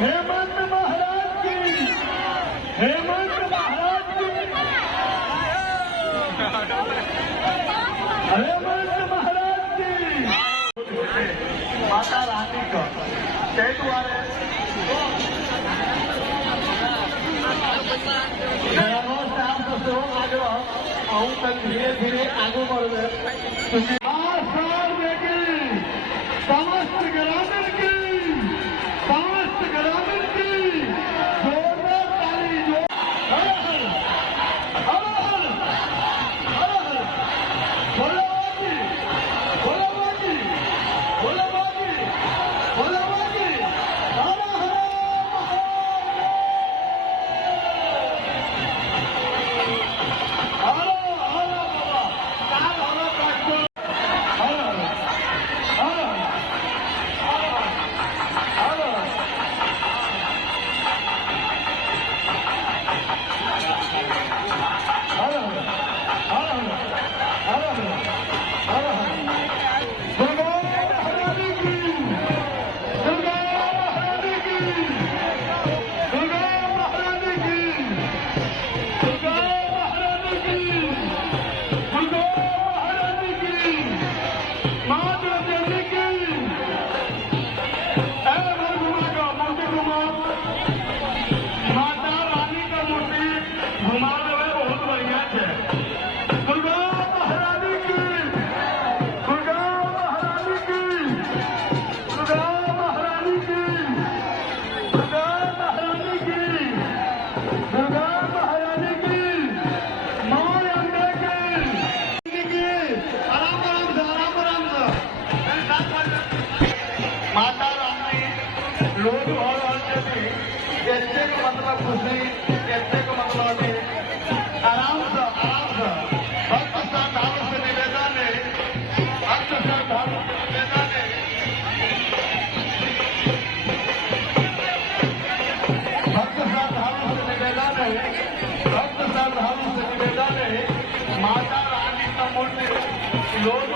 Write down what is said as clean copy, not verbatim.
हेमंत महाराज की, हेमंत महाराज की, हेमंत महाराज की। माता रानी का તે द्वारे आऊँ तक धीरे धीरे आगे बढ़ गए समस्त ग्रामीण की जोरदार ताली जो हर हर हर हर हर हर भोलाबाजी भोलाबाजी भोलाबाजी भोलाबाजी हर हर लोग और कैसे का मतलब खुशी कैसे का मतलब आराम से भक्त श्रद्धालु से निवेदन है भक्त श्रद्धालु से निवेदन है भक्त श्रद्धालु से निवेदन है भक्त श्रद्धालु से निवेदन है माता रानी का मूर्ति लोग